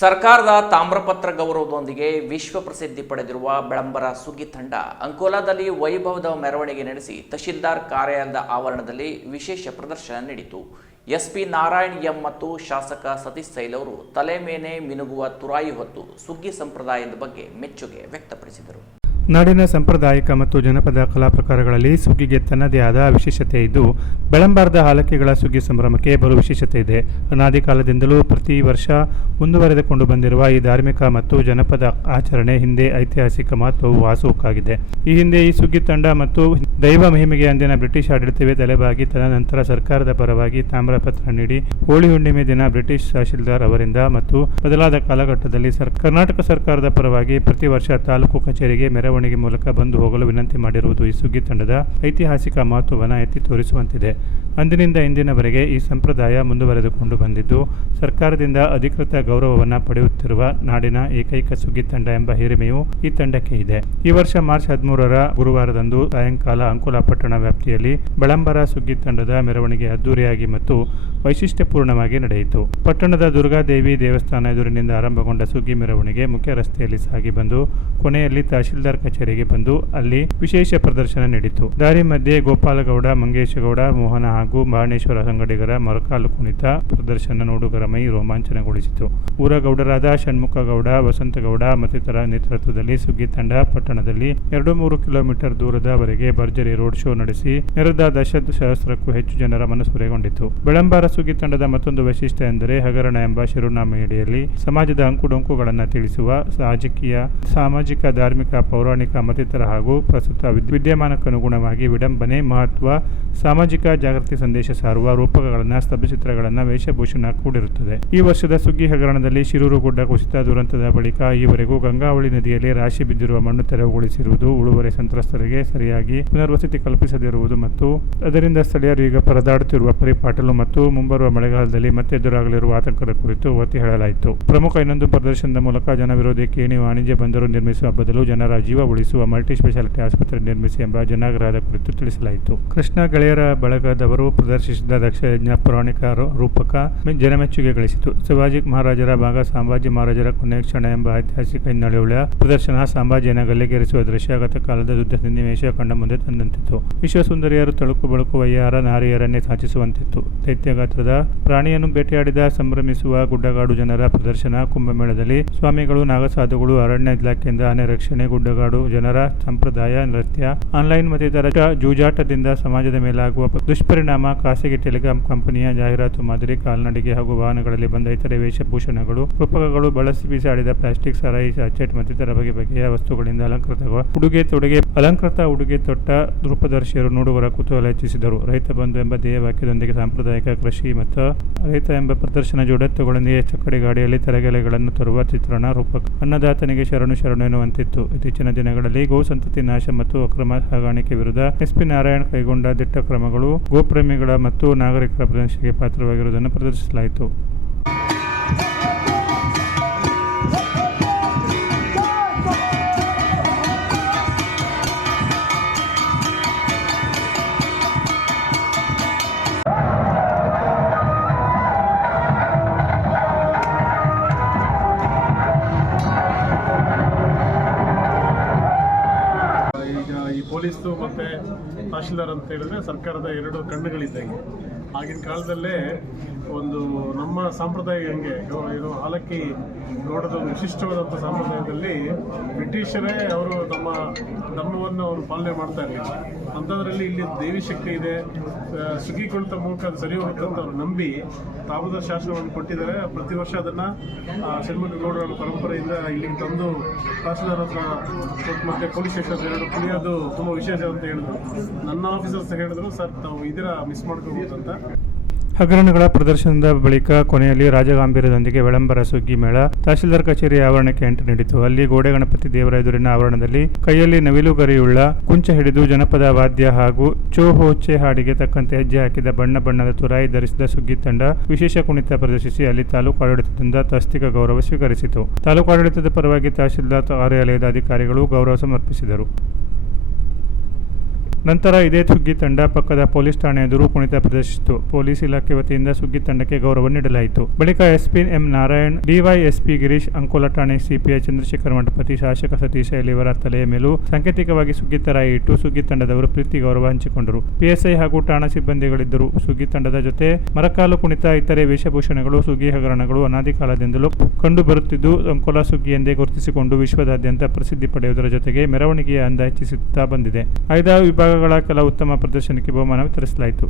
ಸರ್ಕಾರದ ತಾಮ್ರಪತ್ರ ಗೌರವದೊಂದಿಗೆ ವಿಶ್ವ ಪ್ರಸಿದ್ಧಿ ಪಡೆದಿರುವ ಬೆಳಂಬರ ಸುಗ್ಗಿ ತಂಡ ಅಂಕೋಲಾದಲ್ಲಿ ವೈಭವದ ಮೆರವಣಿಗೆ ನಡೆಸಿ ತಹಶೀಲ್ದಾರ್ ಕಾರ್ಯಾಲಯದ ಆವರಣದಲ್ಲಿ ವಿಶೇಷ ಪ್ರದರ್ಶನ ನೀಡಿತು. ಎಸ್ಪಿ ನಾರಾಯಣ್ ಎಂ ಮತ್ತು ಶಾಸಕ ಸತೀಶ್ ಸೈಲ್ ಅವರು ತಲೆ ಮೇಲೆ ಮಿನುಗುವ ತುರಾಯಿ ಹೊತ್ತು ಸುಗ್ಗಿ ಸಂಪ್ರದಾಯದ ಬಗ್ಗೆ ಮೆಚ್ಚುಗೆ ವ್ಯಕ್ತಪಡಿಸಿದರು. ನಾಡಿನ ಸಾಂಪ್ರದಾಯಿಕ ಮತ್ತು ಜನಪದ ಕಲಾ ಪ್ರಕಾರಗಳಲ್ಲಿ ಸುಗ್ಗಿಗೆ ತನ್ನದೇ ಆದ ವಿಶೇಷತೆ ಇದ್ದು, ಬೆಳಂಬಾರದ ಹಾಲಕ್ಕಿಗಳ ಸುಗ್ಗಿ ಸಂಭ್ರಮಕ್ಕೆ ಬಲು ವಿಶೇಷತೆ ಇದೆ. ಅನಾದಿ ಕಾಲದಿಂದಲೂ ಪ್ರತಿ ವರ್ಷ ಮುಂದುವರೆದುಕೊಂಡು ಬಂದಿರುವ ಈ ಧಾರ್ಮಿಕ ಮತ್ತು ಜನಪದ ಆಚರಣೆ ಹಿಂದೆ ಐತಿಹಾಸಿಕ ಮಹತ್ವವು ವಾಸುವಕ್ಕಾಗಿದೆ. ಈ ಹಿಂದೆ ಈ ಸುಗ್ಗಿ ತಂಡ ಮತ್ತು ದೈವ ಮಹಿಮೆಗೆ ಅಂದಿನ ಬ್ರಿಟಿಷ್ ಆಡಳಿತವೇ ತಲೆಬಾಗಿ ತದನಂತರ ಸರ್ಕಾರದ ಪರವಾಗಿ ತಾಮ್ರಪತ್ರ ನೀಡಿ, ಹೋಳಿ ಹುಣ್ಣಿಮೆ ದಿನ ಬ್ರಿಟಿಷ್ ತಹಶೀಲ್ದಾರ್ ಅವರಿಂದ ಮತ್ತು ಬದಲಾದ ಕಾಲಘಟ್ಟದಲ್ಲಿ ಕರ್ನಾಟಕ ಸರ್ಕಾರದ ಪರವಾಗಿ ಪ್ರತಿ ವರ್ಷ ತಾಲೂಕು ಕಚೇರಿಗೆ ಮೆರವಣಿಗೆ ಮೂಲಕ ಬಂದು ಹೋಗಲು ವಿನಂತಿ ಮಾಡಿರುವುದು ಈ ಸುಗ್ಗಿ ತಂಡದ ಐತಿಹಾಸಿಕ ಮಹತ್ವವನ್ನು ಎತ್ತಿ ತೋರಿಸುವಂತಿದೆ. ಅಂದಿನಿಂದ ಇಂದಿನವರೆಗೆ ಈ ಸಂಪ್ರದಾಯ ಮುಂದುವರೆದುಕೊಂಡು ಬಂದಿದ್ದು, ಸರ್ಕಾರದಿಂದ ಅಧಿಕೃತ ಗೌರವವನ್ನು ಪಡೆಯುತ್ತಿರುವ ನಾಡಿನ ಏಕೈಕ ಸುಗ್ಗಿ ತಂಡ ಎಂಬ ಹಿರಿಮೆಯು ಈ ತಂಡಕ್ಕೆ ಇದೆ. ಈ ವರ್ಷ ಮಾರ್ಚ್ ಹದಿಮೂರರ ಗುರುವಾರದಂದು ಸಾಯಂಕಾಲ ಅಂಕುಲ ಪಟ್ಟಣ ವ್ಯಾಪ್ತಿಯಲ್ಲಿ ಬೆಳಂಬರ ಸುಗ್ಗಿ ತಂಡದ ಮೆರವಣಿಗೆ ಅದ್ದೂರಿಯಾಗಿ ಮತ್ತು ವೈಶಿಷ್ಟ್ಯಪೂರ್ಣವಾಗಿ ನಡೆಯಿತು. ಪಟ್ಟಣದ ದುರ್ಗಾದೇವಿ ದೇವಸ್ಥಾನ ಎದುರಿನಿಂದ ಆರಂಭಗೊಂಡ ಸುಗ್ಗಿ ಮೆರವಣಿಗೆ ಮುಖ್ಯ ರಸ್ತೆಯಲ್ಲಿ ಸಾಗಿ ಬಂದು ಕೊನೆಯಲ್ಲಿ ತಹಶೀಲ್ದಾರ್ ಕಚೇರಿಗೆ ಬಂದು ಅಲ್ಲಿ ವಿಶೇಷ ಪ್ರದರ್ಶನ ನೀಡಿತು. ದಾರಿ ಮಧ್ಯೆ ಗೋಪಾಲಗೌಡ, ಮಂಗೇಶಗೌಡ, ಮೋಹನ ಹಾಗೂ ಮಹಣೇಶ್ವರ ಸಂಗಡಿಗರ ಮೊರಕಾಲು ಕುಣಿತ ಪ್ರದರ್ಶನ ನೋಡುಗರ ಮೈ ರೋಮಾಂಚನಗೊಳಿಸಿತು. ಊರ ಗೌಡರಾದ ಷಣ್ಮುಖಗೌಡ, ವಸಂತಗೌಡ ಮತ್ತಿತರ ನೇತೃತ್ವದಲ್ಲಿ ಸುಗ್ಗಿ ತಂಡ ಪಟ್ಟಣದಲ್ಲಿ ಎರಡು ಮೂರು ಕಿಲೋಮೀಟರ್ ದೂರದವರೆಗೆ ಭರ್ಜರಿ ರೋಡ್ ಶೋ ನಡೆಸಿ ನೆರೆದ ದಶದ ಸಹಸ್ರಕ್ಕೂ ಹೆಚ್ಚು ಜನರ ಮನಸ್ಸುರೆಗೊಂಡಿತು ಬೆಳಂಬಾರ ಸುಗ್ಗಿ ತಂಡದ ಮತ್ತೊಂದು ವೈಶಿಷ್ಟ್ಯ ಎಂದರೆ ಹಗರಣ ಎಂಬ ಶಿರುನಾಮೆಯಡಿಯಲ್ಲಿ ಸಮಾಜದ ಅಂಕುಡೊಂಕುಗಳನ್ನು ತಿಳಿಸುವ ರಾಜಕೀಯ, ಸಾಮಾಜಿಕ, ಧಾರ್ಮಿಕ, ಪೌರಾಣಿಕ ಮತ್ತಿತರ ಹಾಗೂ ಪ್ರಸ್ತುತ ವಿದ್- ವಿದ್ಯಮಾನಕ್ಕನುಗುಣವಾಗಿ ವಿಡಂಬನೆ ಮಹತ್ವ ಸಾಮಾಜಿಕ ಜಾಗೃತಿ ಸಂದೇಶ ಸಾರುವ ರೂಪಕಗಳನ್ನು, ಸ್ತಬ್ಧಚಿತ್ರಗಳನ್ನು ವೇಷಭೂಷಣ ಕೂಡಿರುತ್ತದೆ. ಈ ವರ್ಷದ ಸುಗ್ಗಿ ಹಗರಣದಲ್ಲಿ ಶಿರೂರು ಗುಡ್ಡ ಕುಸಿತ ದುರಂತದ ಬಳಿಕ ಈವರೆಗೂ ಗಂಗಾವಳಿ ನದಿಯಲ್ಲಿ ರಾಶಿ ಬಿದ್ದಿರುವ ಮಣ್ಣು ತೆರವುಗೊಳಿಸಿರುವುದು ಉಳುವರೆ ಸಂತ್ರಸ್ತರಿಗೆ ಸರಿಯಾಗಿ ಪುನರ್ವಸತಿ ಕಲ್ಪಿಸದಿರುವುದು ಮತ್ತು ಅದರಿಂದ ಸ್ಥಳೀಯರು ಈಗ ಪರದಾಡುತ್ತಿರುವ ಪರಿಪಾಟಲು ಮತ್ತು ಮುಂಬರುವ ಮಳೆಗಾಲದಲ್ಲಿ ಮತ್ತೆ ಎದುರಾಗಲಿರುವ ಆತಂಕದ ಕುರಿತು ಒತ್ತಿ ಹೇಳಲಾಯಿತು. ಪ್ರಮುಖ ಇನ್ನೊಂದು ಪ್ರದರ್ಶನದ ಮೂಲಕ ಜನವಿರೋಧಿ ಕೇಣಿ ವಾಣಿಜ್ಯ ಬಂದರು ನಿರ್ಮಿಸುವ ಬದಲು ಜನರ ಜೀವ ಉಳಿಸುವ ಮಲ್ಟಿ ಸ್ಪೆಷಾಲಿಟಿ ಆಸ್ಪತ್ರೆ ನಿರ್ಮಿಸಿ ಎಂಬ ಜನಾಗ್ರಹದ ಕುರಿತು ತಿಳಿಸಲಾಯಿತು. ಕೃಷ್ಣ ಗೆಳೆಯರ ಬಳಗದವರು ಪ್ರದರ್ಶಿಸಿದ ದಕ್ಷಯಜ್ಞ ಪೌರಾಣಿಕ ರೂ- ರೂಪಕ ಜನಮೆಚ್ಚುಗೆ ಗಳಿಸಿತು. ಶಿವಾಜಿ ಮಹಾರಾಜರ ಭಾಗ ಸಂಭಾಜಿ ಮಹಾರಾಜರ ಕೊನೆಯ ಕ್ಷಣ ಎಂಬ ಐತಿಹಾಸಿಕ ಹಿನ್ನೆಲೆಯುಳ್ಳ ಪ್ರದರ್ಶನ ಸಂಭಾಜಿಯನ್ನು ಗಲ್ಲಿಗೇರಿಸುವ ದೃಶ್ಯಾಗತ ಕಾಲದ ಯುದ್ಧ ಸನ್ನಿವೇಶ ಕಂಡ ಮುಂದೆ ತಂದಂತಿತ್ತು. ವಿಶ್ವಸುಂದರಿಯರು ತಳುಕು ಬಳುಕು ವಯ್ಯಾರ ನಾರಿಯರನ್ನೇ ಸಾಚಿಸುವಂತಿತ್ತು. ದೈತ್ಯಗಾತ್ರದ ಪ್ರಾಣಿಯನ್ನು ಬೇಟೆಯಾಡಿದ ಸಂಭ್ರಮಿಸುವ ಗುಡ್ಡಗಾಡು ಜನರ ಪ್ರದರ್ಶನ ಕುಂಭಮೇಳದಲ್ಲಿ ಸ್ವಾಮಿಗಳು, ನಾಗಸಾಧುಗಳು, ಅರಣ್ಯ ಇಲಾಖೆಯಿಂದ ಆನೆ ರಕ್ಷಣೆ, ಗುಡ್ಡಗಾಡು ಜನರ ಸಂಪ್ರದಾಯ, ನೃತ್ಯ, ಆನ್ಲೈನ್ ಮತ್ತಿತರ ಜೂಜಾಟದಿಂದ ಸಮಾಜದ ಮೇಲಾಗುವ ದುಷ್ಪರಿಣಾಮ, ಖಾಸಗಿ ಟೆಲಿಕಾಂ ಕಂಪನಿಯ ಜಾಹೀರಾತು ಮಾದರಿ, ಕಾಲ್ನಡಿಗೆ ಹಾಗೂ ವಾಹನಗಳಲ್ಲಿ ಬಂದ ಇತರೆ ವೇಷಭೂಷಣಗಳು, ರೂಪಕಗಳು ಬಳಸಿ ಬೀಸಾಡಿದ ಪ್ಲಾಸ್ಟಿಕ್, ಸರಾಯಿ ಸಾಚೆಟ್ ಮತ್ತಿತರ ಬಗೆ ಬಗೆಯ ವಸ್ತುಗಳಿಂದ ಅಲಂಕೃತ ಉಡುಗೆ ತೊಡುಗೆ ಅಲಂಕೃತ ಉಡುಗೆ ತೊಟ್ಟ ರೂಪದರ್ಶಿಯರು ನೋಡುವರ ಕುತೂಹಲ ಹೆಚ್ಚಿಸಿದರು. ರೈತ ಬಂಧು ಎಂಬ ಧ್ಯೇಯ ವಾಕ್ಯದೊಂದಿಗೆ ಸಾಂಪ್ರದಾಯಿಕ ಕೃಷಿ ಮತ್ತು ರೈತ ಎಂಬ ಪ್ರದರ್ಶನ ಜೋಡತ್ತುಗಳೊಂದಿಗೆ ಚಕ್ಕಡಿ ಗಾಡಿಯಲ್ಲಿ ತರಗೆಲೆಗಳನ್ನು ತರುವ ಚಿತ್ರಣ ರೂಪಕ ಅನ್ನದಾತನಿಗೆ ಶರಣು ಶರಣು ಎನ್ನುವಂತಿತ್ತು. ಇತ್ತೀಚಿನ ದಿನಗಳಲ್ಲಿ ಗೋ ಸಂತತಿ ನಾಶ ಮತ್ತು ಅಕ್ರಮ ಸಾಗಾಣಿಕೆ ವಿರುದ್ಧ ಎಸ್ಪಿ ನಾರಾಯಣ್ ಕೈಗೊಂಡ ದಿಟ್ಟ ಕ್ರಮಗಳು ಗೋಪ್ರೇಮಿಗಳ ಮತ್ತು ನಾಗರಿಕರ ಪ್ರದರ್ಶನಕ್ಕೆ ಪಾತ್ರವಾಗಿರುವುದನ್ನು ಪ್ರದರ್ಶಿಸಲಾಯಿತು. ಮತ್ತು ಮತ್ತೆ ತಹಶೀಲ್ದಾರ್ ಅಂತ ಹೇಳಿದ್ರೆ ಸರ್ಕಾರದ ಎರಡು ಕಣ್ಣುಗಳಿದ್ದಂಗೆ ಆಗಿನ ಕಾಲದಲ್ಲೇ ಒಂದು ನಮ್ಮ ಸಾಂಪ್ರದಾಯಿಕ ಹಂಗೆ, ಇದು ಹಾಲಕ್ಕಿ ನೋಡೋದು ಒಂದು ವಿಶಿಷ್ಟವಾದಂಥ ಸಾಂಪ್ರದಾಯದಲ್ಲಿ ಬ್ರಿಟಿಷರೇ ಅವರು ನಮ್ಮ ಧರ್ಮವನ್ನು ಅವರು ಪಾಲನೆ ಮಾಡ್ತಾ ಅಂಥದ್ರಲ್ಲಿ ಇಲ್ಲಿ ದೇವಿ ಶಕ್ತಿ ಇದೆ ಸುಗ್ಗಿ ಕುಳಿತ ಮೂಲಕ ಅದು ಸರಿ ಹೋಗುತ್ತೆ ಅಂತ ಅವ್ರು ನಂಬಿ ತಾಮದ ಶಾಸನವನ್ನು ಕೊಟ್ಟಿದ್ದಾರೆ. ಪ್ರತಿ ವರ್ಷ ಅದನ್ನು ಷಣ್ಮುಖಗೌಡರ ಪರಂಪರೆಯಿಂದ ಇಲ್ಲಿಗೆ ತಂದು ತಹಸೀಲ್ದಾರ್ ಹತ್ರ ಮತ್ತೆ ಪೊಲೀಸ್ ಸ್ಟೇಷನ್ ಎರಡು ಕುಣಿಯೋದು ತುಂಬ ವಿಶೇಷ ಅಂತ ಹೇಳಿದ್ರು. ನನ್ನ ಆಫೀಸರ್ಸ್ ಹೇಳಿದ್ರು, ಸರ್, ತಾವು ಇದರ ಮಿಸ್ ಮಾಡ್ಕೋಬೋದು ಅಂತ ಹಗರಣಗಳ ಪ್ರದರ್ಶನದ ಬಳಿಕ ಕೊನೆಯಲ್ಲಿ ರಾಜಗಾಂಭೀರ್ಯದೊಂದಿಗೆ ವಿಳಂಬರ ಸುಗ್ಗಿ ಮೇಳ. ತಹಶೀಲ್ದಾರ್ ಕಚೇರಿ ಆವರಣಕ್ಕೆ ಎಂಟು ನೀಡಿತು. ಅಲ್ಲಿ ಗೋಡೆ ಗಣಪತಿ ದೇವರ ಎದುರಿನ ಆವರಣದಲ್ಲಿ ಕೈಯಲ್ಲಿ ನವಿಲು ಗರಿಯುಳ್ಳ, ಕುಂಚ ಹಿಡಿದು ಜನಪದ ವಾದ್ಯ ಹಾಗೂ ಚೋ ಹೋಚೆ ಹಾಡಿಗೆ ತಕ್ಕಂತೆ ಹೆಜ್ಜೆ ಹಾಕಿದ ಬಣ್ಣ ಬಣ್ಣದ ತುರಾಯಿ ಧರಿಸಿದ ಸುಗ್ಗಿ ತಂಡ ವಿಶೇಷ ಕುಣಿತ ಪ್ರದರ್ಶಿಸಿ ಅಲ್ಲಿ ತಾಲೂಕು ಆಡಳಿತದಿಂದ ತಸ್ತಿಕ ಗೌರವ ಸ್ವೀಕರಿಸಿತು. ತಾಲೂಕು ಆಡಳಿತದ ಪರವಾಗಿ ತಹಶೀಲ್ದಾರ್ ಕಾರ್ಯಾಲಯದ ಅಧಿಕಾರಿಗಳು ಗೌರವ ಸಮರ್ಪಿಸಿದರು. ನಂತರ ಇದೇ ಸುಗ್ಗಿ ತಂಡ ಪಕ್ಕದ ಪೊಲೀಸ್ ಠಾಣೆ ಎದುರು ಕುಣಿತ ಪ್ರದರ್ಶಿಸಿತು. ಪೊಲೀಸ್ ಇಲಾಖೆ ವತಿಯಿಂದ ಸುಗ್ಗಿ ತಂಡಕ್ಕೆ ಗೌರವ ನೀಡಲಾಯಿತು. ಬಳಿಕ SP M Narayan, DySP Girish, Ankola ಠಾಣೆ ಸಿಪಿಐ ಚಂದ್ರಶೇಖರ್ ಮಂಟಪತಿ, ಶಾಸಕ ಸತೀಶ ಇವರ ತಲೆಯ ಮೇಲೂ ಸಾಂಕೇತಿಕವಾಗಿ ಸುಗ್ಗಿ ತರಾಯಿ ಇಟ್ಟು ಸುಗ್ಗಿ ತಂಡದವರು ಪ್ರೀತಿ ಗೌರವ ಹಂಚಿಕೊಂಡರು. ಪಿಎಸ್ಐ ಹಾಗೂ ಠಾಣಾ ಸಿಬ್ಬಂದಿಗಳಿದ್ದರು. ಸುಗ್ಗಿ ತಂಡದ ಜೊತೆ ಮರಕಾಲು ಕುಣಿತ, ಇತರೆ ವೇಷಭೂಷಣಗಳು, ಸುಗ್ಗಿ ಹಗರಣಗಳು ಅನಾದಿ ಕಾಲದಿಂದಲೂ ಕಂಡು ಬರುತ್ತಿದ್ದು, ಅಂಕೋಲ ಸುಗ್ಗಿ ಎಂದೇ ಗುರುತಿಸಿಕೊಂಡು ವಿಶ್ವದಾದ್ಯಂತ ಪ್ರಸಿದ್ಧಿ ಪಡೆಯುವುದರ ಜೊತೆಗೆ ಮೆರವಣಿಗೆಯ ಅಂದ ಹೆಚ್ಚಿಸುತ್ತಾ ಬಂದಿದೆ. ಆಯ್ದ ವಿಭಾಗಗಳ ಕೆಲ ಉತ್ತಮ ಪ್ರದರ್ಶನಕ್ಕೆ ಬಹುಮಾನ ವಿತರಿಸಲಾಯಿತು.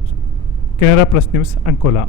Canara plus news Ankola.